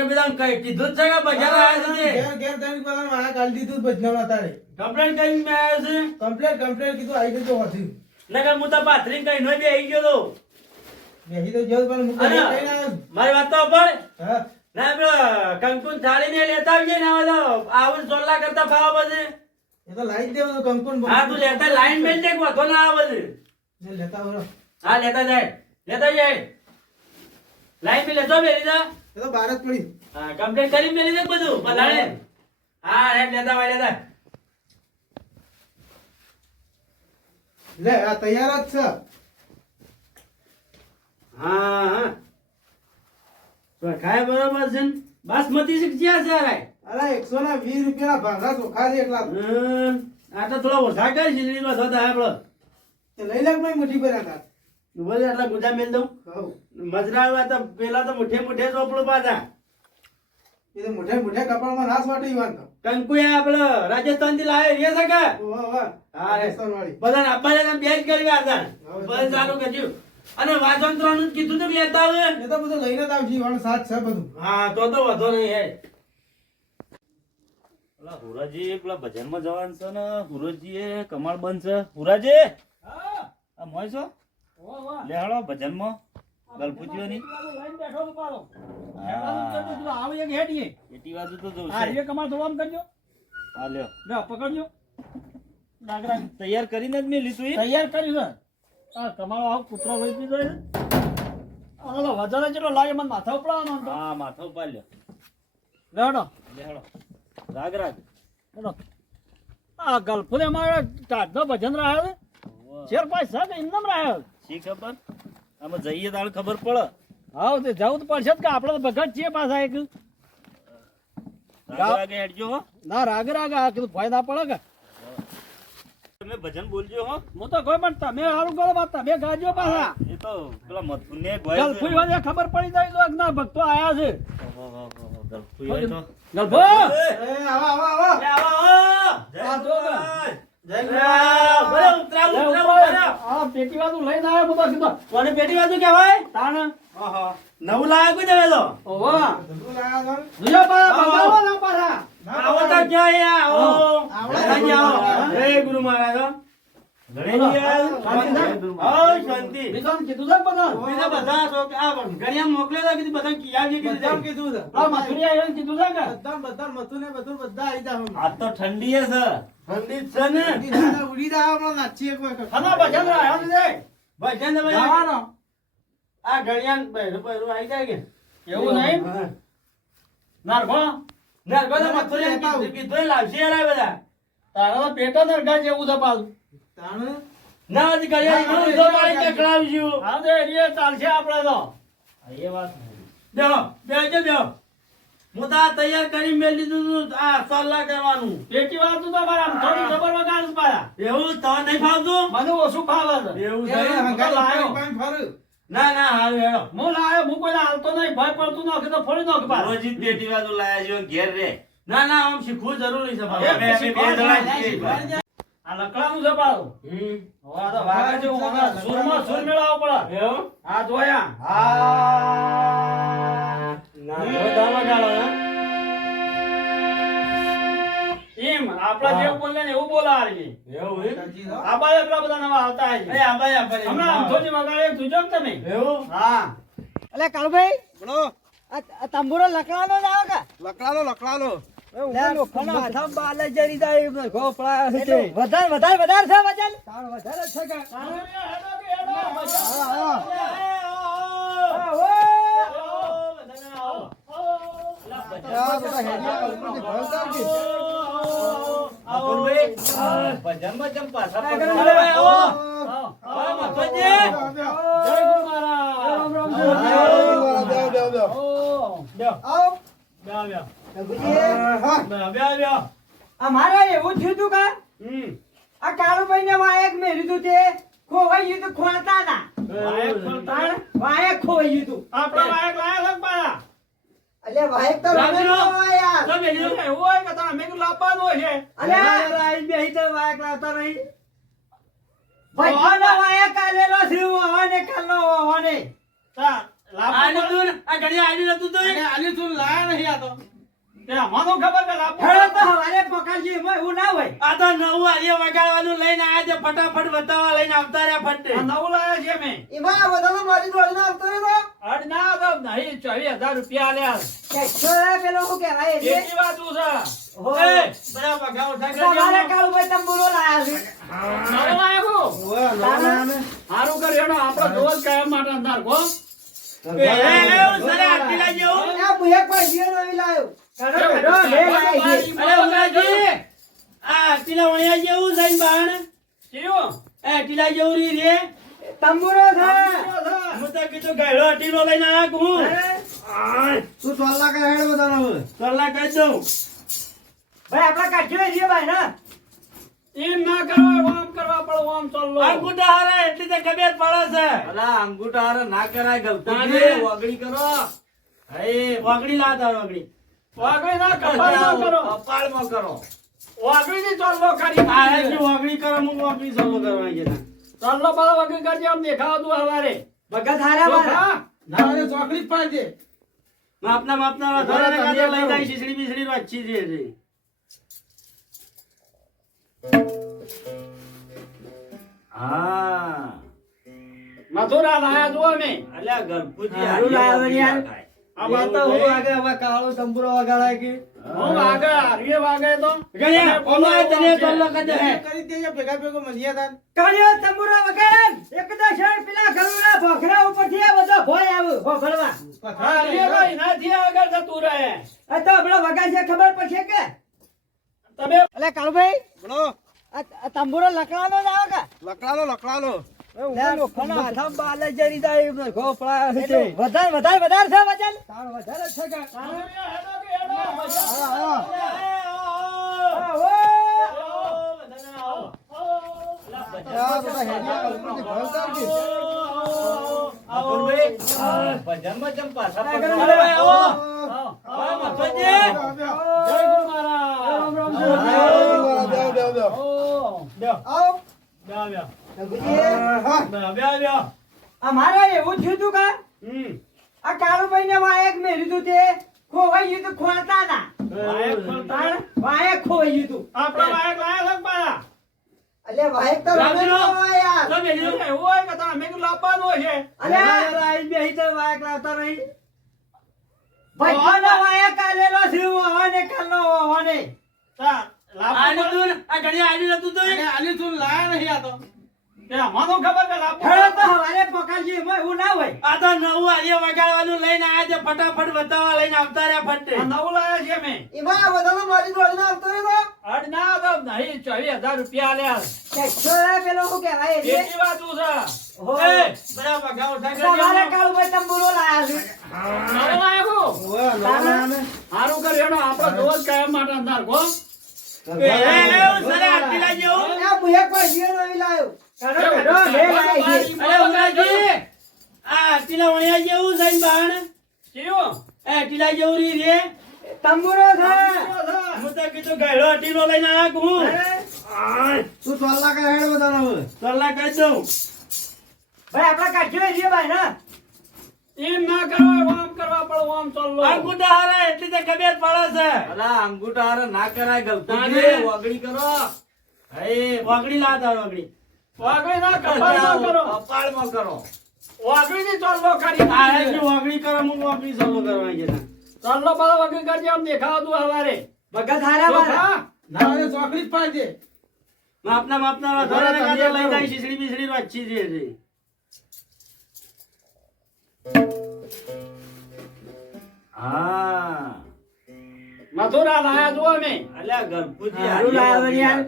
કે બધા કઈ કીધું છે કે બજાર આવ્યા છે ઘેર ઘેર તને પેલા મારા કાલ દીધું ભજનામાં તારે કમ્પ્લેન કરીને મે આવ્યો છે કમ્પ્લેટ કીધું આવી ગયો હોતી નકર હું તો પાથરીને કઈ નો બે આવી ગયો તો બેહી તો જલ પણ હું કઈ ના મારી વાત તો પણ હા ના પેલો કંકુન થાળી ને લેતા આવજે ને હવે તો આવું સોલા કરતા ભાવ બધે એ તો લાઈન દેવાનો કંકુન હા તું લેતા લાઈન મેલ દે વધો ના આવે બધે ને લેતા આવરો હા લેતા જાય લાઈન મેં લેતો મેલી જા એ તો બાર જ પડી હા કમ્પ્લીટ કરી મેલી દે બધું બલાડે હા હેડ લેતા લે આ તૈયાર જ છે હા તો ખાય બરાબર છે ને? બાસમતી શીખ્યા છે રે અરે 120 રૂપિયા ભાંગા ચોખા છે એટલા આ તો થોડા ઓછા કરી શીખડીમાં થતા આપણો તે લઈ લે ભાઈ મુઠ્ઠી પર હતા બોલે આટલા ગુજા મેલ દઉં હઉ મજરા આવ્યા તો પેલા તો મુઠે ચોપડું પાછા એ તો મોઢે કપાળમાં નાસ વાટી વાન તો કંકુયા આપડે રાજસ્થાન થી લાવે રે સકા વાહ વાહ હા રે રસ્તા વાળી બધા આબાને બેજ કરી હતા બસ ચાલુ કર્યું અને વાજંત્રનું જ કીધું તો લેતા આવે એ તો બધું લઈને જ આવજી વાણ સાથ છે બધું હા તો વધો નહીં હે પેલા હુરાજી પેલા ભજનમાં જવાનું છે ને હુરાજી એ કમાડ બંધ છે હુરાજી આ મોય છો લે હાલો ભજનમાં ગલપુજીઓની એટી બાજુ તો જવું છે હા લ્યો તૈયાર કરીને જ મેં લીધું તૈયાર કર્યું છે આ તમારો આવો કૂતરો લઈ દીધો છે આનો તો વજન જ એટલો લાગે મને માથા ઉપડાવવાનો હતો હા માથા ઉપર લ્યો લેડો લે હાલો રાગ રાગ લેડો આ ગલફુલે મારે ટાઢો ભજન રહ્યો છે શેર ભાઈ સાહેબ એમનામ રહ્યો શી ખબર આમાં જઈએ તાળ ખબર પડે હા તે જવું તો પડશે જ કે આપણે તો ભગત છીએ પાછા એક રાગ રાગે હેડજો હો ના રાગ આ કીધું ભય ના પડે કે તમે ભજન બોલજો હો હું તો કોઈ પણ તમે સારું કરો બાપ તમે ગાજો પાછા એ તો પેલા મથુને ગોય ગલફુઈ વાળે ખબર પડી જાય તો ના ભક્તો આયા છે ગલફુઈ તો ગલફો એ આવા લે આવો આ જો કે બોલે ઉતરા આ પેટી વાળું લઈને આવ્યો બધો કીધો કોને પેટી બાજુ કહેવાય તાણ નવું લાયા કોઈ દેવે તો ઓવા ધંધો લાયા છો ને? જોજો પાછા બગાડો ના પાછા આવો તો ક્યાં આવો આવડે. આવો જય ગુરુ મહારાજ શાંતિ બીજાને કીધું છે બધા બીજા બધા ઘડિયા મોકલ્યો તો કીધું બધા કિયા બધાને કીધું છે આ મથુરી આવીને કીધું છે કે બધા મથું ને બધું બધા આવી જાવ આ તો ઠંડી છે ઠંડી જ છે ને ઉડી જાવ હમણાં નાચીએ એક વખત ખાના ભજન રહ્યો છે ભજન તો ભાઈ જવાનો આ ઘડિયાળ બહેરું બહેરું આવી જાય કે એવું નહીં નારખો ના બધા મથુરિયા કીધું લાવશે યાર આ બધા તારા તો પેટો નરગા જેવું છે પાછું તાણ ના હજી ઘડિયાળ નો ઉધો પાડી કે કરાવશું હા તો એ ચાલશે આપણે તો એ વાત બેહો બેહો હું તો આ તૈયાર કરી મેં લીધું તું આ સોલા કરવાનું પેટી વાળું તો મારા આમ થોડી ખબર વગાડું પાછા એવું તો નહીં ફાવતું મને ઓછું ફાવે છે એવું એ છે હંગાત લાયો. પાણી ફરું ના ના હારું હેડો હું લાયો હું કોઈને હાલતો નહીં ભય પડતું નાખે તો ફોડી નાખ પાછા રોજી પેટી વાળું લાયા છે ઘેર રે ના ના આમ શીખવું જરૂરી છે એ બાબા. બે જણા છીએ. આ લકડાનું છે પાછું હવે આ તો વાગે છે હમણાં સૂરમાં સૂર મેળાવવો પડે એવું આ જોયા ના તો વગાડો હે એમ આપડા જેવું બોલે ને એવું બોલાવાડી એવું હે? આ બાજુ એટલા બધા નવા આવતા એ હોય આ ભાઈ આ ભાઈ. હમણાં આમથોજી વગાડે એમ જોજો ને તમે એવું હા અલે કાળુભાઈ બોલો આ તંબુરો લકડાનો જ આવે લકડાલો લોખંડના હાથમાં બાલે જરી જાય એમ ગોપડા છે વધારે છે વજન તાર વધારે છે કે ભજનમાં જેમ પાછા અરે ભાઈ, આવો. આવો, મથુરજી. જય ગુરુ મહારાજ અમારે એવું થયું તું કે આ કાળુભાઈ ને વાયક મેર્યું તું તે ખોવાઈ ગયું તું ખોલતા ના વાયક ખોવાઈ ગયું તું આપડા વાયક લાયા છે પાછા એટલે વાયક તો રમે લાવ્યો. ન હોય યાર તો મેલ્યું. એવું હોય કે તમે મેં લાવવાનું હોય છે અલે આઈ બેહી તો વાયક લાવતા નહીં ભાઈ વાયક આલેલો છે હવાને કાલનો હવાને આલ્યું તું ને? આ ઘડી આલ્યું નતું તોય? અને આલી તું લાયા નહીં આ તો. તે અમારો ખબર કે લાભ હેડો તો હવારે પકડજી એમાં એવું ના હોય આ તો નવું આલિયા વગાડવાનું લઈને આયા છે, ફટાફટ બતાવવા લઈને આવતા રહ્યા ફટે. આ નવું લાયા છે મેં એમાં આ બધાનો મારી દોડીને આવતો રહ્યો તો. અડ ના તો નહીં 24,000 રૂપિયા આલ્યા એકસો પેલો શું કહેવાય એટલે એકી વાતું છે એ, બધા વગા ઉઠા કરજો. તમારે કાળુભાઈ તંબુરો લાયા છે નવો લાયો હું. ઓવે, નવા લાયા ને. હારું કર્યો ને આપણે રોજ કાયમ માટે અંધાર કો એ, એવું સરે આટલા જેવું? આ બુહે કોઈ જીવ નહીં લાયો કાઢો કાઢો લે લાય છે અરે ઉમરાજી, આ આટલા વણ્યા જેવું છે ઈ બાણ. કેવું એ આટલા જેવું રી રે. તંબુરો છે હું તો કીધું ગાયડો અટીલો લઈને આયા કે હું. આય, તું 12 લાખ હેડ બધાનો હવે. સલ્લા કહી દઉં. ભાઈ આપડા કાઢ્યો છે ભાઈ ને એમ ના કરવા આમ કરવા પડે આમ ચાલો આ ગુડા હારા એટલી તો ખબર પડે છે. અલા અંગૂઠા હારે ના કરાય તાને. ગલપુજી વગડી કરો હે વાગડી લાતા વાગડી. વાગડી ના કપાળમાં કરો કપાળમાં કરો વાગડી ની ચાલો કરી આ એટલી વાગડી કરે, હું વાગડી ચાલુ કરવા ગયા. ચાલો બાળા વાગડી કરજે આમ દેખાવ તું હવારે ભગત હારા મારા ના હવે ચોકડી જ પાડી દે. માપના ધોરણે કાઢો લઈ જાય શીશડી બીસડી વાંચી દે છે. હા મથુરા લાયા તું અમે અલ્યા ગલપુજી હારું લાવ્યો યાર. આ વાત તો હું આગળ હવે કાળો તંબુરો વગાડાય કે. હું વાગે હરીએ વાગે તો ગણ્યા, ઓમાય તને ચાલો કદે હે. કરી દેજો ભેગા ભેગો મળીએ તાન. કાળિયો તંબુરો વગાડ એક તો શેર પેલા ઘરના ભોખરા ઉપરથી આ બધો ભોય આવ ભોખરવા હરીએ ભાઈ નાથી આગળ જતું રહે આ તો આપડે વગાડ છે ખબર પડશે કે તમે અલે કાળુભાઈ બોલો આ તંબુરો લકડાનો જ આવે કે લકડાનો. લોખંડના હાથમાં બાલે જરી જાય એમ ખોપડા છે વધારે છે વજન તાણ વધારે છે કે. હેડો કે હેડો આ બધા હેડિયા કલપુજી ભરતા કે. ભજનમાં જેમ પાછા અરે પડતા. ભાઈ, આવો. આવો, મથુરજી. આવો. જય ગુરુ મહારાજ બેહો, બેહો. આવો. આ મારે એવું થયું તું કા આ કાળુભાઈ ને વાયક મેર્યું તું તે ખોવાઈ ગયું તું ખોલતા હતા વાયક ખોવાઈ ગયું તું આપણા લાયક લાયા છે પાડા અલે વાયક તો રમે ન હોય યાર તો મેલ્યું. એવું હોય કે તમે મેં લાવવાનું હશે અલે આઈ બેહી તો વાયક લાવતા રહી ભાઈનો વાયક આલેલો છે હોવાને કાલનો હોવાને તા આલ્યું લાવવાનું તું ને? આ ઘડી આલ્યું નતું તોય? અને આલી તું લાયા નહીં આ તો. તે અમારો ખબર કે હેડો લાવવાનું તો હવારે પકડજી એમાં એવું ના હોય આ તો નવું આલિયા વગાડવાનું લઈને આયા છે, ફટાફટ બતાવવા લઈને આવતા રહ્યા ફટે. આ નવું લાયા છે મેં એમાં આ બધાનો મારી દોડીને આવતો રહ્યો તો. અડ ના તો નહીં 24,000 રૂપિયા આલ્યા એકસો પેલો શું કહેવાય એટલે એકી વાતું છે એ, બધા વગા ઉઠા તમારે કરજો. કાળુભાઈ તંબુરો લાયા છે નવો લાયો હું. ઓવે, નવા લાયા ને. હારું કર્યો ને આપણે રોજ કાયમ માટે અંધાર કો એ, એવું સરે આટલા જેવું? આ બુહે કોઈ જીવ નહીં લાયો કાઢો કાઢો લે લાય છે અરે ઉમરાજી, આ આટલા વણ્યા જેવું છે ઈ બાણ. કેવું એ આટલા જેવું રી રે. તંબુરો છે હું તો કીધું ગાયડો અટીલો લઈને આયા કે હું. આય, તું 12 લાખ હેડ બધાનો હવે. સલ્લા કહી દઉં. ભાઈ આપડા કાઢ્યો છે ભાઈ ને એમ ના કરવા આમ કરવા પડે આમ ચાલો આ ગુડા હારા એટલી તો ખબર પડે છે. અલા અંગૂઠા હારે ના કરાય ગલપુજી તાને. વગડી કરો હે વાગડી લાતા વાગડી. વાગડી ના કપાળમાં કરો કપાળમાં કરો વાગડી ની ચાલો કરી આ એટલી વાગડી કરે, હું વાગડી ચાલુ કરવા ગયા. ચાલો બાળા વાગડી કરજે આમ દેખાવ તું હવારે ભગત હારા મારા ના હવે ચોકડી જ પાડી દે. માપના ધોરણે કાઢો લઈ જાય શીશડી બીસડી વાંચી દે છે. હા મથુરા લાયા તું અમે અલ્યા ગલપુજી હારું લાવ્યો યાર.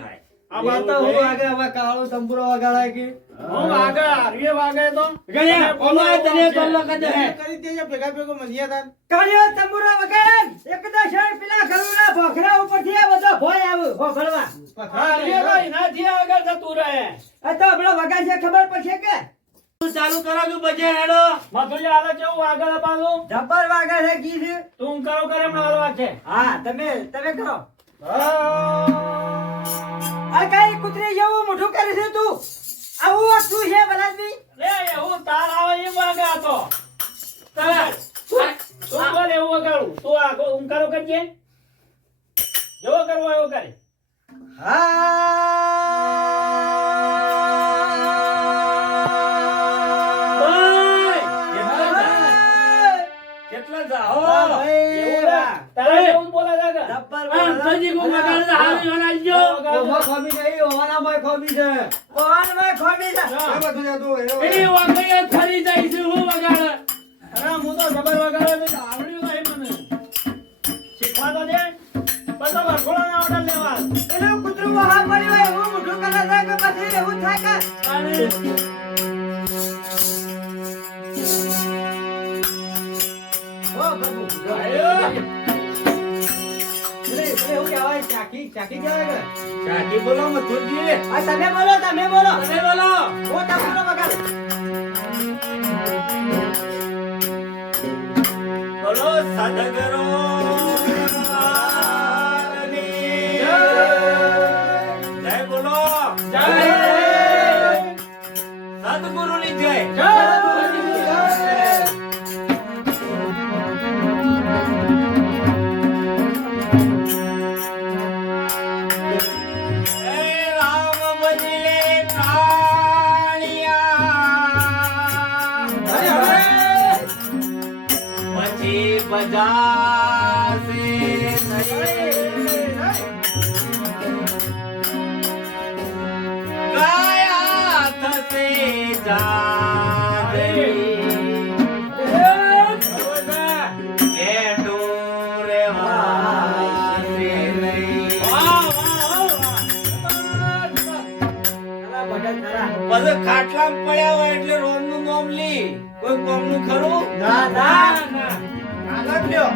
આ વાત તો હું આગળ હવે કાળો તંબુરો વગાડાય કે. હું વાગે હરીએ વાગે તો ગણ્યા, ઓમાય તને ચાલો કદે હે. કરી દેજો ભેગા ભેગો મળીએ તાન. કાળિયો તંબુરો વગાડ એક તો શેર પેલા ઘરના ભોખરા ઉપરથી આ બધો ભોય આવ ભોખરવા હરીએ ભાઈ નાથી આગળ જતું રહે આ તો આપડે વગાડ છે ખબર પડશે કે તું ચાલુ કરાવ્યું બજે હેડો. મથુરી આલે કેવું આગળ પાછું જબ્બર વાગા છે કી છે તું કરો કરે એમ હાલવા છે હા તમે કરો આ કઈ કૂતરી જેવું મોઢું કરે છે તું આવું વસ્તુ છે બલાદમી લે એવું તાર આવે એમ વાગે આ તો તો તું બોલ એવું વગાડું તું આ ઉમકારો કરજે જેવો કરવો એવો કરે કેટલા જાઓ એવું ના. તારા જેવું બોલા જાગા. અંકલજી કો મગાડ હારી વણાજો ઓમાં ખોમી નહીં, ઓવાનામાં ખોમી છે. ઓવાનામાં ખોમી છે. આ બધું જતું હોય. એની વાકઈ ફરી જાય છે હું વગાડ અરે હું તો જબર વગાડે તો આવડ્યું નહીં મને શીખવા તો દે બસ વખોળાના ઓર્ડર લેવા એનું કૂતરું બહાર પડ્યું હોય એવું મોઢું કરે છે કે પછી એવું થાય કે? ઓ પ્રભુ. પેલે એવું કહેવાય, ચાકી કહેવાય કે? ચાકી બોલો મથુરજી આ તમે બોલો. તમે બોલો હું તમારો વગાડ. બોલો સદગરો જય બોલો જય સદગુરુની જય એ રામ બજલે પ્રાણિયા પછી બજાશે નહીં ગાયા થશે જાગરી એ ડોરે વાસે નહીં પછી ખાટલામાં પડ્યા હોય એટલે રોમનું નામ લી કોઈ કોમનું ખરું ના ના. આગળ લ્યો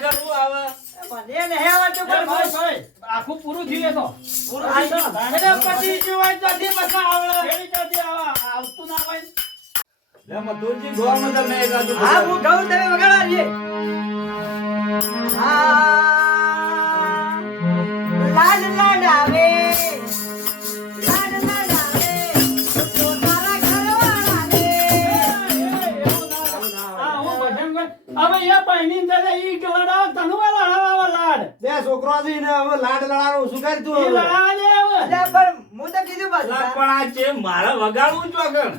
મને નહીં આવડતું પણ ભાઈ ભાઈ આખું પૂરું થયું એ તો પૂરું આ થઈ ગયું. એટલે પછી જોવાય તો હજી પાછા આવડે. કેવી જલ્દી આવતું ના હોય લે મથુરજી ગોવામાં તમને એક આદુ હા હું ગાઉં તમે વગાડવા રહીએ. લાલ લાડ આવે, લાડ લાડ આવે. એ પહેરીને જશે, ઈ લડાવ તને લડાવા લાડ બે છોકરો છે ને હવે લાડ લડાડો શું કરી તું ઈ હવે? લડાવા દે હવે અલ્યા પણ હું તો કીધું પાછું લા, પણ આ છે મારે વગાડવું જ વગર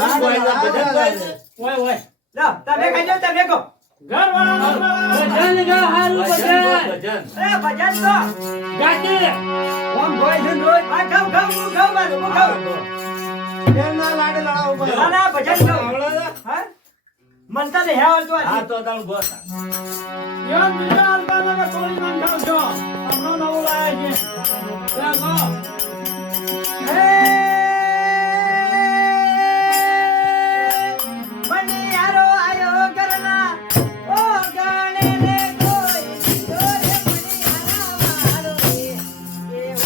લાડ લડાડો. ઓય ઓય લો તમે કહેજો તમે કહો ઘર વાળા ભજન ગા હારું ભજન. ભજન અરે ભજન તો ગાજે. ઓમ ભોય છે રોજ આ ખાવ ખાવ હું ખાવ બાજુ હું ખાવ એમના લાડ લડાવો ભાઈ. ના ના ભજન ખાવ આવડે છે? હા મન તો નહીં આવડતું હા આજે તો તારું બસ યાર બીજા આલતા ને તોડી નામ ખાવ છો હમણાં નવું લાયા છે લે ગો હે મને યારો આયો કરના ઓ ગાણે રે કોઈ દોરે મને આના મારો એ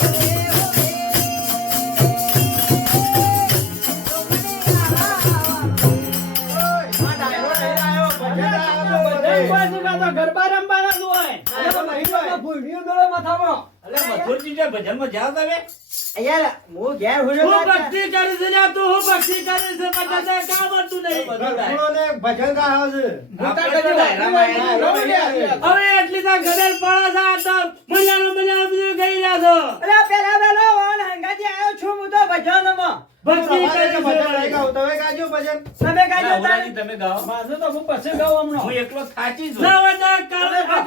ઓરે ઓરે તો મને આવા ગરબા રમવાના જ હોય અલે મથુરજી જે ભજનમાં જાવ તમે યાર હું ઘેર હું હુજો ભક્તિ કરી છે ને તું હું ભક્તિ કરી છે બધા તે કામ હતું નહીં. ઘરકુળોને ભજન ગાયો છે. આપણે તો ડાયરામાં આયા. હવે એટલી તો ગદર પડે છે આ તો મજાનું બધું ગઈ રહ્યા છો. અરે પેલા પેલો ઓન હંગાથી આવ્યો છું હું તો ભજનમાં ભક્તિ સવારે કરી ભજન નહીં છે. ગાવું. તમે ગાજો ભજન. તમે ના, ગાજો હુરાજી તમે ગાઓ માથે તો હું પછી ગાઉં હું હમણાં એકલો થાચી છું ના હોય તો આ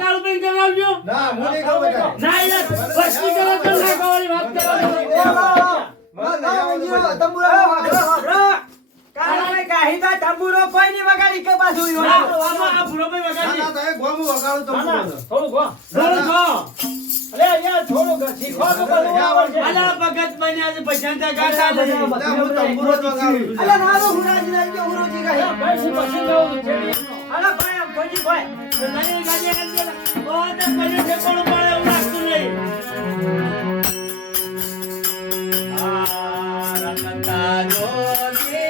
કાળુભાઈ કરાવજો. ના, હું નહીં ગાઉં ભજન. ના યાર, ભક્તિ કરો તો ના ગાવાની વાત કરો. તંબુરો કોઈ નહીં વગાડી કે પાછું ના, આમાં આ ભૂરોભાઈ ના, વગાડી. ના, તમે ગોમું વગાડો તો ના, ના, બોલો. થોડું ગો થોડું ગો. અરે યાર થોડું ગો શીખવા તો બધું આવડશે આલા ભગત બન્યા છે, ભજન તો ગાતા નથી. ના, હું તંબુરો જ વગાડું છું. અલા નાનો હુરાજી લાગજો હુરોજી અરે કહે ભાઈ હું પછી ગાઉં છું છેડીનો. અલા ભાઈ આમ કોઈ ભાઈ તો તને ગાજે ગાજે. ઓ, તો ભજન ઠેકોણું પડે એવું લાગતું નહીં. આ રમતારો દે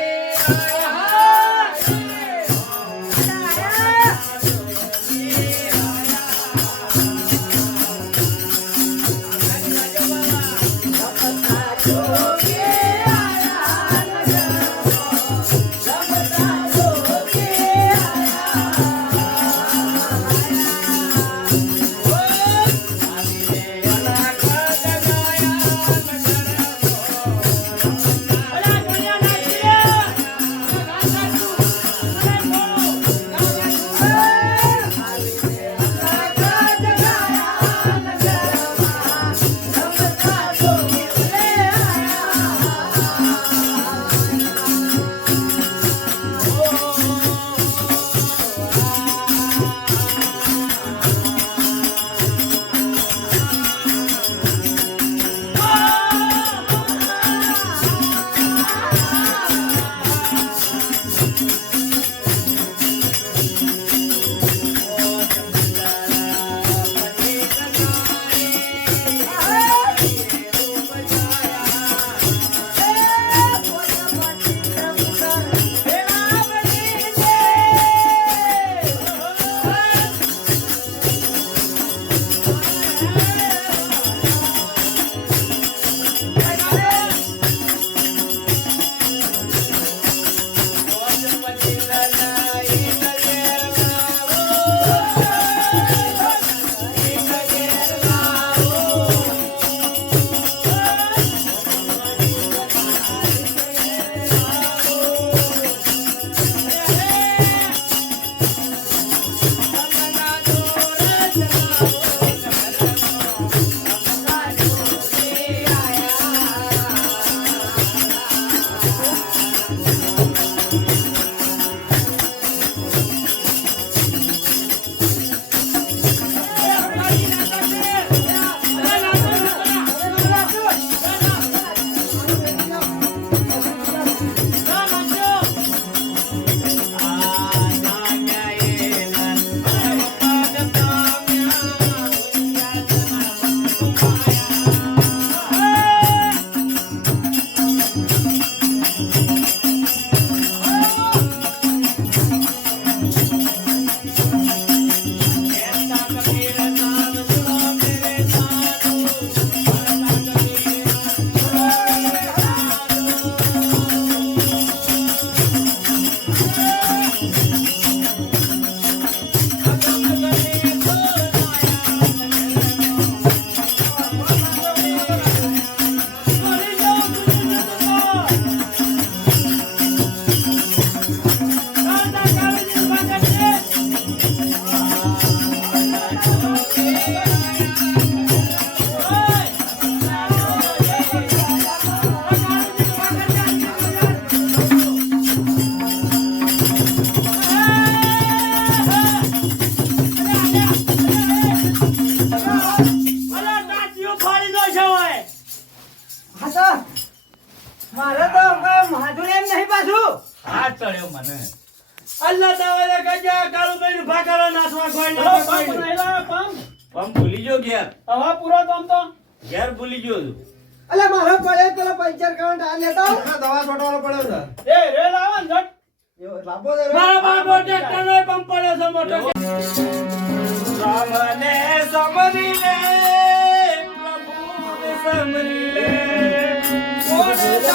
મારે તો માધુર એમ નહીં પાછું. આ ચડ્યો મને અલ્લાહ તાવલે કજા કાળુભાઈ નું ભાગારો નાસવા કોઈ ચલો, ના પંપ નાયલા, પંપ. પંપ ભૂલી ગયો ઘેર હવે પૂરો પંપ તો. ઘેર ભૂલી ગયો છું. અલે મારો પડે પેલો પંચર કરંટ આ લેતા આવ. હમણાં દવા છોટવાનો પડ્યો છે. એ રેલ આવે ને ઝટ. એવો લાંબો છે રે. મારા બાબો ટ્રેક્ટર નો પંપ પડ્યો છે મોટો રામને સમરી લે પ્રભુને સમરી લે કોણ જાણે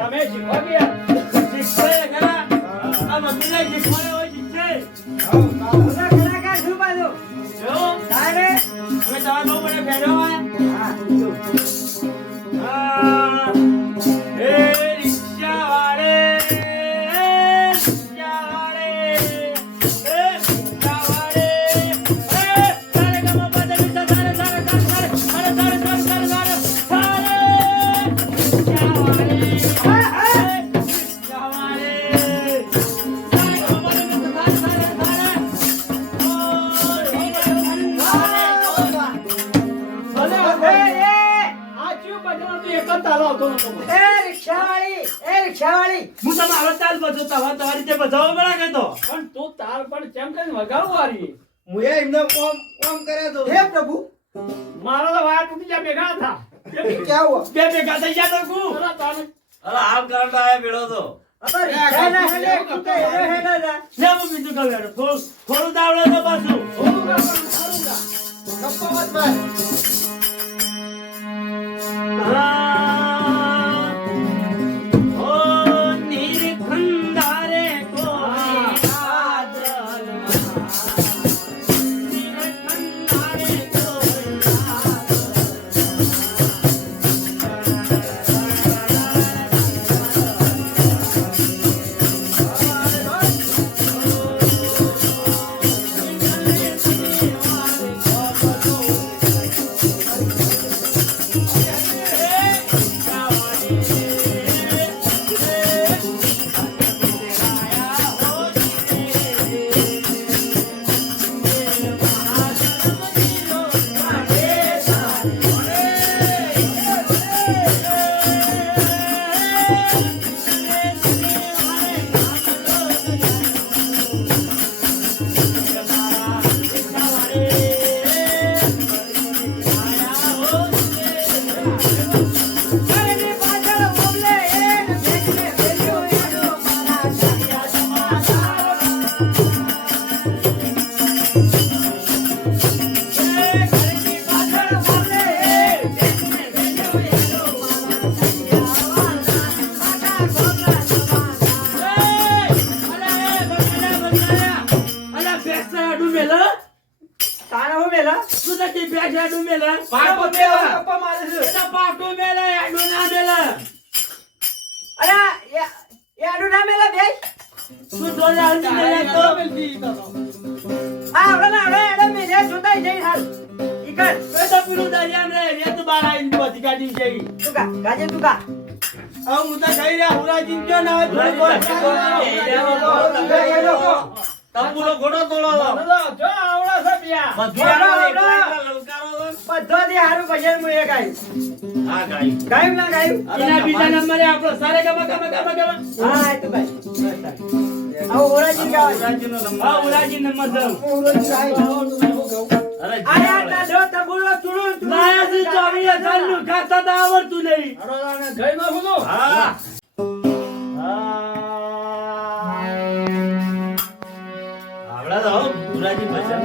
તમે શીખવા ગયા. કલાકાર છું પાછું. તારે આ ચિયો બજાર તો એક જ તાલો આવતો નતો. એ રિક્ષાવાળી હું તમારો તાલ બચો તમારી રીતે બચાવવા પડે કે તો પણ તું તાર પણ કેમ કરીને વગાડવું વારી? હું એ એમને કોમ કરે તો હે પ્રભુ મારો તો વાયા તૂટી ગયા ભેગા હતા. क्या हुआ બે ભેગા થઈ ગયા તો કુ ચલો તાને. અરે આમ કરંટ આયા ભેળો તો અબર રિક્ષા ના હેલે તું તો હેરો હેડો જા લે હું બીજું કહું યાર થોડું દાવડે તો પાછું થોડું કામ પણ સારું કા. ગપ્પા મત માર. તારા હું મેલા પાકો મેલા કપ્પા મારે છે અરે એ આડું ના મેલા બે આવડે એડે મેલે જોતાઈ જઈ હાલ ઈકર તુકા ગાજે તુકા તંબુરો ઘોડો તોડો જો આવડા છે બ્યા બધોથી હારું ભજન હું એ ગાયું હા ગાઈ ગાયું ના ગાયું એના બીજા નંબરે આપણો સારે ગમા હા એ તો ભાઈ આવો ઓરાજી ગાવ રાજ્યનો નંબર હા ઉરાજી નંબર દઉં અરે આયા ના જો તબુલો ચુડું લાયા છે 24,000 નું ખાતા તો આવડતું નહીં જઈ નો બોલો હા આવડા તો ગુરાજી ભજન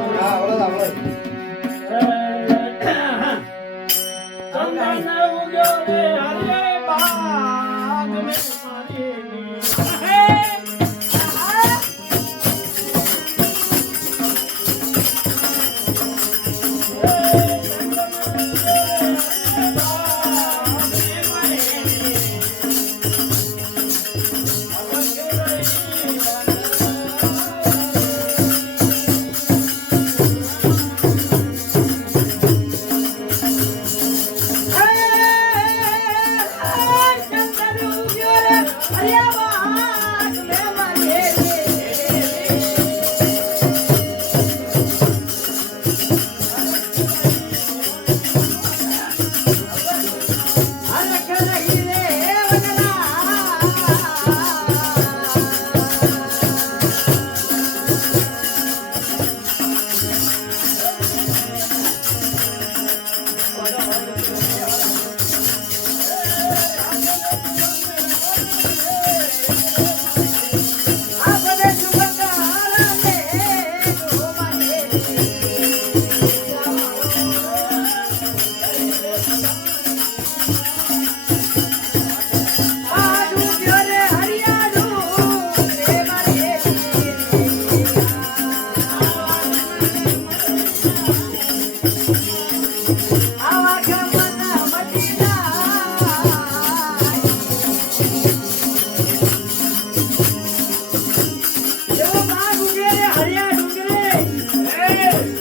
ચંદન ઉગ્યો રે હરે બાગ મે મારી હરિયા ડુંગરે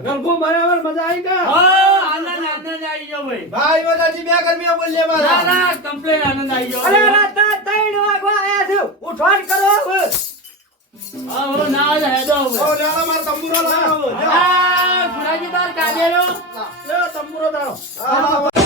ગલ્ફો બરાબર મજા આવી ગઈ આનંદ આવી ગયો ભાઈ ભાઈ બધાજી બે ગરમીઓ બોલીએ ના મારા ના કમ્પ્લેન આનંદ આવી ગયો અરે રાતના 3 વાગવા આયા છું ઉઠવાણ કરો હવે. હા હો ના આવે હેડો હવે ઓ લેવા માર તંબુરો લાવો આ ગુરાજી તાર કાઢેલો લે તંબુરો તારો હા